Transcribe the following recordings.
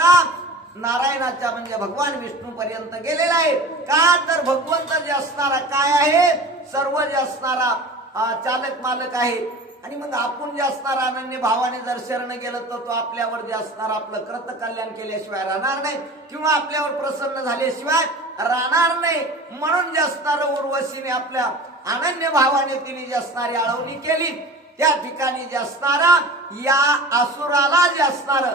असणारा नारायणाच्या म्हणजे भगवान विष्णू पर्यंत गेलेला आहे. का तर भगवंत जे असणारा काय आहे, सर्व जे असणारा चालक मालक आहे. आणि मग आपण जे असणार अनन्य भावाने जर शरण गेलं तर तो आपल्यावर जे असणार आपलं कृत कल्याण केल्याशिवाय राहणार नाही किंवा आपल्यावर प्रसन्न झाल्याशिवाय राहणार नाही. म्हणून जे असणार उर्वशीने आपल्या अनन्य भावाने तिने जे असणारी आळवणी केली. त्या ठिकाणी जे असणारा या असुराला जे असणार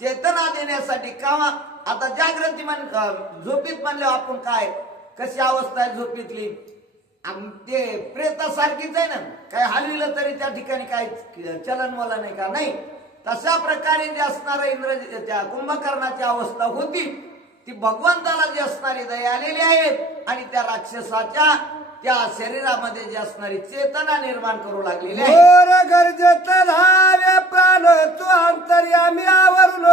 चेतना देण्यासाठी किंवा आता जागृती झोपीत म्हणले आपण काय कशी अवस्था आहे झोपीतली, ते प्रेतासारखीच आहे ना, काय हलविलं तरी त्या ठिकाणी काय चलन मला नाही का, नाही. तशा प्रकारे जे असणार इंद्र त्या कुंभकर्णाची अवस्था होती ती भगवंताला जे असणारी दया आलेली आहे आणि त्या राक्षसाच्या त्या शरीरामध्ये जे असणारी चेतना निर्माण करू लागलेली आहे. गरजेत धावे प्राण तू अंतर्यामी आवरून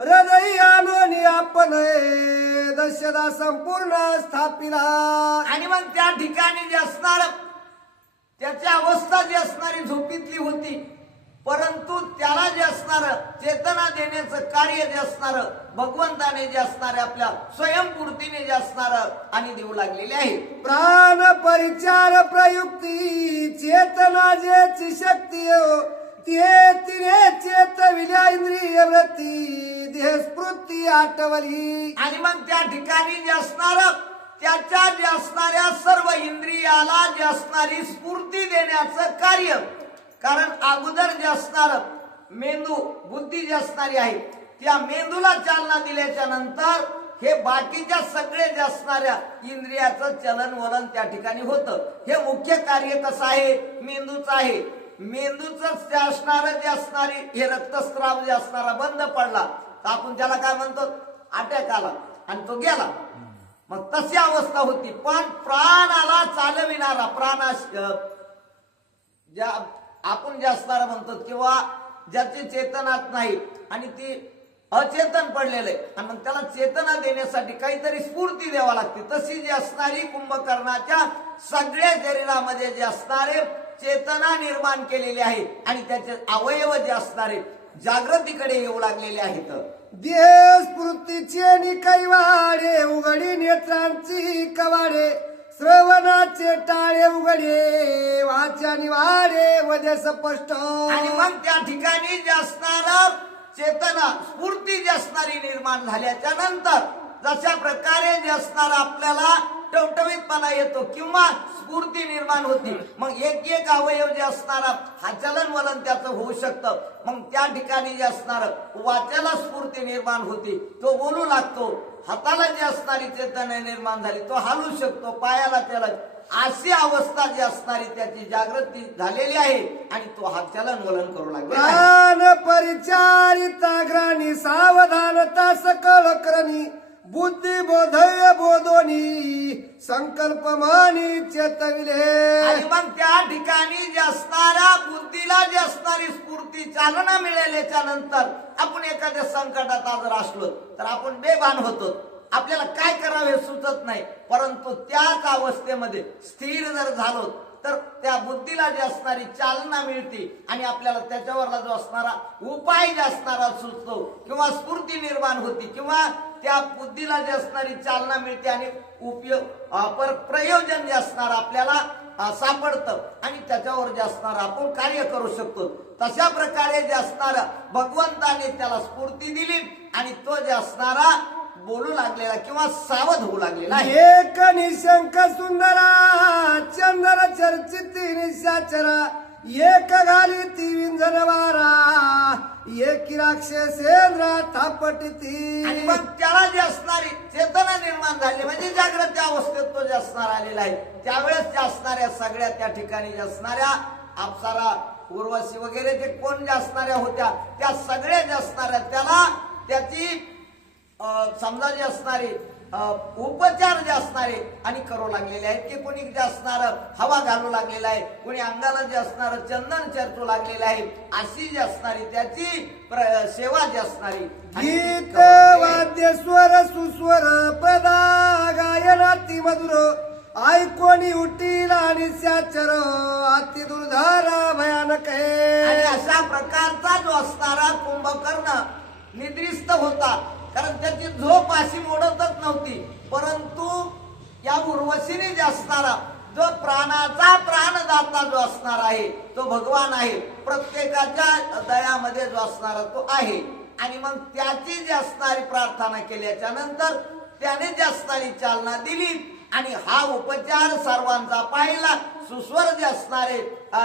हृदय आणून आपण दशदा संपूर्ण स्थापिला. आणि मग त्या ठिकाणी जे असणार त्याची अवस्था जी असणारी झोपीतली होती, परंतु त्याला जे असणार चेतना देण्याचं कार्य जे असणार भगवंताने जे असणार आपल्या स्वयंपूर्तीने जे असणार आणि देऊ लागलेले आहे. प्राण परिचार प्रयुक्ती चेतना जेची शक्ती ते तिने चेतविल्या इंद्रिय वृत्ती देह स्फूर्ती आठवली. आणि मग त्या ठिकाणी जे असणार त्याच्या जे असणाऱ्या सर्व इंद्रियाला जे असणारी स्फूर्ती देण्याचं कार्य, कारण अगोदर जे असणार मेंदू बुद्धी जी असणारी आहे त्या मेंदूला चालना दिल्याच्या नंतर हे बाकीच्या सगळे जे असणाऱ्या इंद्रियाचं चलन वलन त्या ठिकाणी होतं. हे मुख्य कार्य कसं आहे, मेंदूचं आहे. मेंदूच ते असणार जे असणारी हे रक्तस्राव जे असणारा बंद पडला तर आपण त्याला काय म्हणतो, अटॅक आला आणि तो गेला. मग तशी अवस्था होती. पण प्राणाला चालविणारा प्राणा ज्या आपण जे असणारा म्हणतो किंवा ज्याची चेतनाच नाही आणि ती अचेतन पडलेलं आहे आणि मग त्याला चेतना देण्यासाठी काहीतरी स्फूर्ती द्यावा लागते. तशी जी असणारी कुंभकर्णाच्या सगळ्या शरीरामध्ये जे असणारे चेतना निर्माण केलेली आहे आणि त्याचे अवयव जे असणारे जागृतीकडे येऊ लागलेले आहेत. देह स्फूर्तीचे निकैवाडे उघडी नेत्रांची कवाडे श्रवणाचे टाळे उघडे वाचा निवाडे वदे स्पष्ट. आणि मग त्या ठिकाणी जे असणार चेतना स्फूर्ती जी असणारी निर्माण झाल्याच्या नंतर जशा प्रकारे जे असणार आपल्याला टवटवीतपणा येतो किंवा स्फूर्ती निर्माण होती, मग एक एक अवयव जे असणार हा चलन वलन त्याचं होऊ शकतं. मग त्या ठिकाणी जे असणार वाचाला स्फूर्ती निर्माण होती, तो बोलू लागतो. हाताला जी असणारी चेतना निर्माण झाली तो हलू शकतो, पायाला त्याला अशी अवस्था जी असणारी त्याची जागृती झालेली आहे आणि तो हा चलन वलन करू लागला. प्राण परिचारिता ग्राणी सावधानता सकळ करणी बुद्धी बोधय बोधोनी संकल्प मानी चेतविले. आणि मग त्या ठिकाणी जे असणाऱ्या बुद्धीला जी असणारी स्फूर्ती चालना मिळाल्याच्या नंतर आपण एखाद्या संकटात जर असलो तर आपण बेभान होतो, आपल्याला काय करावे सुचत नाही. परंतु त्याच अवस्थेमध्ये स्थिर जर झालो तर त्या बुद्धीला जी असणारी चालना मिळते आणि आपल्याला त्याच्यावरला जो असणारा उपाय जे असणारा सुचतो किंवा स्फूर्ती निर्माण होती किंवा त्या बुद्धीला जी असणारी चालना मिळते आणि उपयोग प्रयोजन जे असणार आपल्याला सापडतं आणि त्याच्यावर जे असणार आपण कार्य करू शकतो. तशा प्रकारे जे असणार भगवंताने त्याला स्फूर्ती दिली आणि तो जे असणारा बोलू लागलेला किंवा सावध होऊ लागलेला आहे. एक निशंक सुंदरा चंद्र चर्चित निशाचरा एक घाली ती विंजनवारा एक राक्षसेंद्र थापटिती. आणि मग त्याला जे असणारी चेतना निर्माण झाली म्हणजे जागृत अवस्थेत तो जे असणार आलेला आहे त्यावेळेस त्या असणाऱ्या सगळ्या त्या ठिकाणी जे असणाऱ्या अप्सरा उर्वशी वगैरे जे कोण जे असणाऱ्या होत्या त्या सगळ्या जे असणाऱ्या त्याला त्याची समजा जे असणारे उपचार जे असणारे आणि करू लागलेले आहेत की कोणी जे असणार हवा घालू लागलेला आहे, कोणी अंगाला जे असणार चंदन चर्चू लागलेलं आहे. अशी जी असणारी त्याची सेवा जी असणारी गीत वाद्य स्वर सुस्वर प्रदा गायनाती मधुर ऐकोनी उटील आणि साचर अति दुर्धार भयानक आणि अशा प्रकारचा जो असणारा कुंभकर्ण निद्रिस्त होता, कारण त्याची झोप अशी मोडतच नव्हती. परंतु या उर्वशीने जे असणारा जो प्राणाचा प्राणदाता जो असणार आहे तो भगवान आहे, प्रत्येकाच्या दयामध्ये जो असणारा तो आहे. आणि मग त्याची जी असणारी प्रार्थना केल्याच्या नंतर त्याने जी असणारी चालना दिली आणि हा उपचार सर्वांचा पाहिला. सुस्वर जे असणारे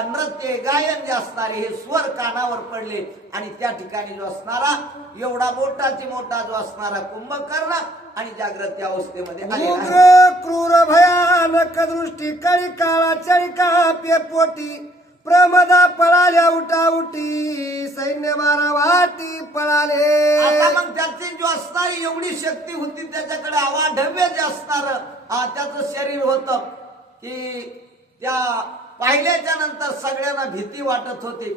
नृत्य गायन जे असणारे हे स्वर कानावर पडले आणि त्या ठिकाणी जो असणारा एवढा मोठाची मोठा जो असणारा कुंभकर्ण आणि जागृत अवस्थेमध्ये आलेला उग्र आहे. क्रूर भयानक दृष्टी कळी काळा चळिका पेपोटी प्रमदा पळाल्या उठा उठी सैन्य मारा वाटी पळाले. आता मग त्याची जो असणारी एवढी शक्ती होती, त्याच्याकडे आवाढव्य जे असणार त्याचं शरीर होतं की त्या पाहिल्याच्या नंतर सगळ्यांना भीती वाटत होती.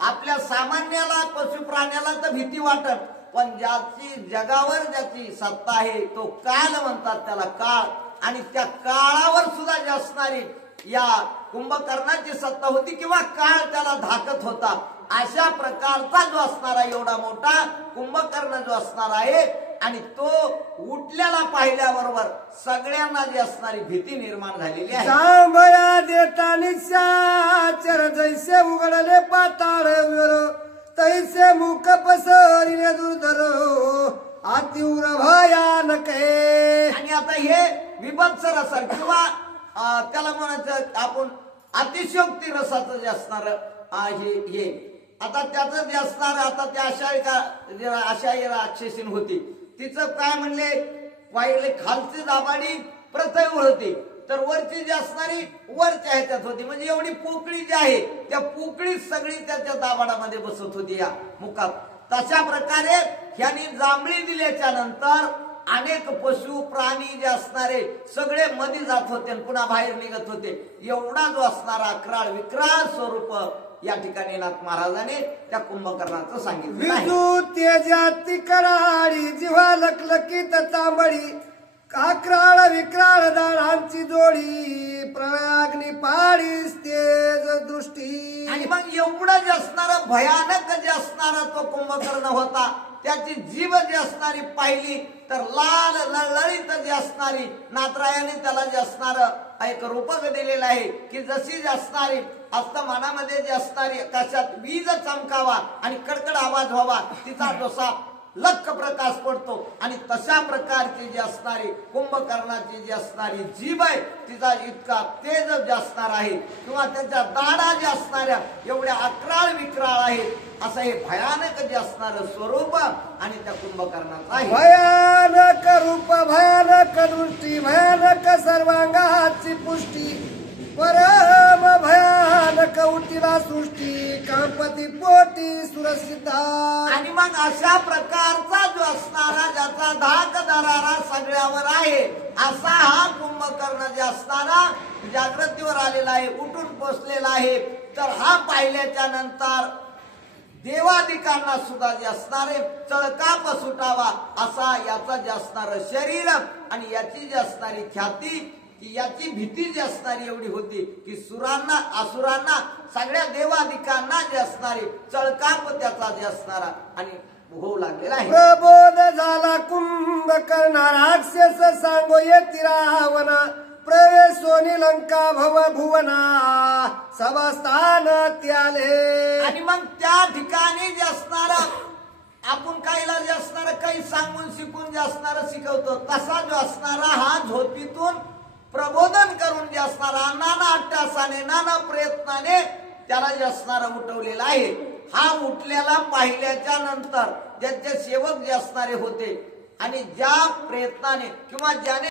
आपल्या सामान्याला पशु प्राण्याला तर भीती वाटत, पण ज्याची जगावर ज्याची सत्ता आहे तो काल म्हणतात त्याला, काळ. आणि त्या काळावर सुद्धा जी असणारी या कुंभकर्णाची सत्ता होती किंवा काळ त्याला धाकत होता. अशा प्रकारचा जो असणारा एवढा मोठा कुंभकर्ण जो असणार आहे आणि तो उठल्याला पाहिल्याबरोबर सगळ्यांना जी असणारी भीती निर्माण झालेली आहे. सांभळा देता निशाचर जैसे उघडले पाताळ तैसे मुख पसरिले दुर्धर अतिव्र भयानक. आणि आता हे विभत्स रसन किंवा त्याला म्हणायचं आपण अतिशयोक्ती रसाचं जे असणार हे आता त्याचं जे असणार, आता त्या आशाई राक्षसीन होती, तिचं काय म्हणले, पहिले खालची दाबाडी प्रथम होती, तर वरची जी असणारी वरच्या ह्याच्यात होती. म्हणजे एवढी पोकळी जी आहे त्या पोकळी सगळी त्याच्या दाबाडामध्ये बसत होती या मुखात. तशा प्रकारे ह्यांनी जांभळी दिल्याच्या नंतर अनेक पशु प्राणी जे असणारे सगळे मध्ये जात होते आणि पुन्हा बाहेर निघत होते. एवढा जो असणारा अकराळ विक्राळ स्वरूप या ठिकाणी नाथ महाराजाने त्या कुंभकर्णाचं सांगितलं आहे. विजू तेजाती कराळी जिव्हा लखलखीत तांबडी अकराळ विक्राळ दाळांची जोडी प्रयाग्नी पाडीस तेज दृष्टी. आणि मग एवढं जे असणार भयानक जे असणारा तो कुंभकर्ण होता, त्याची जीव जी असणारी पाहिली तर लाल लळलळीत जी असणारी नाथरायाने त्याला जे असणार एक रूपक दिलेलं आहे की जशी जी असणारी अस्तमानामध्ये जी असणारी आकाशात वीज चमकावा आणि कडकड आवाज व्हावा, तिचा जसा लख प्रकाश पडतो आणि तशा प्रकारची जी असणारी कुंभकर्णाची जी असणारी जीभ आहे तिचा इतका तेज जे असणार आहे किंवा त्याच्या दाढा ज्या असणाऱ्या एवढ्या अकराळ विक्राळ आहेत, असं हे भयानक जे असणार स्वरूप आणि त्या कुंभकर्णाचं आहे. भयानक रूप भयानक दृष्टी भयानक सर्वांगाची पुष्टी परम भयानक उठिला सृष्टी कांपती पोटी सुरसिद्धा. आणि मग अशा प्रकारचा जो असणारा ज्याचा धाक दरारा सगळ्यावर आहे असा हा कुंभकर्ण जे असणारा जागृतीवर आलेला आहे, उठून पोचलेला आहे. तर हा पाहिल्याच्या नंतर देवादिकांना सुद्धा जे असणारे चळकाप सुटावा असा याचा जे असणार शरीर आणि याची जी असणारी ख्याती की याची भीती जी असणारी एवढी होती की सुरांना असुरांना सगळ्या देवादिकांना जे असणारी चळकाप त्याचा जे असणारा आणि होऊ लागलेला आहे. प्रबोध झाला कुंभकर्ण राक्षस सांगो येती रावणा प्रवेशोनी लंका भव भुवना सभास्थान त्याले. आणि मग त्या ठिकाणी जे असणार आपण काहीला जे असणार काही सांगून शिकून जे असणार शिकवतो तसा जो असणारा हा झोपीतून प्रबोधन करून जे असणारा नाना अट्टासाने नाना प्रयत्नाने त्याला जे असणारा उठवलेला आहे. हा उठलेला पाहिल्याच्या नंतर ज्याचे सेवक जे असणारे होते आणि ज्या प्रयत्नाने किंवा ज्याने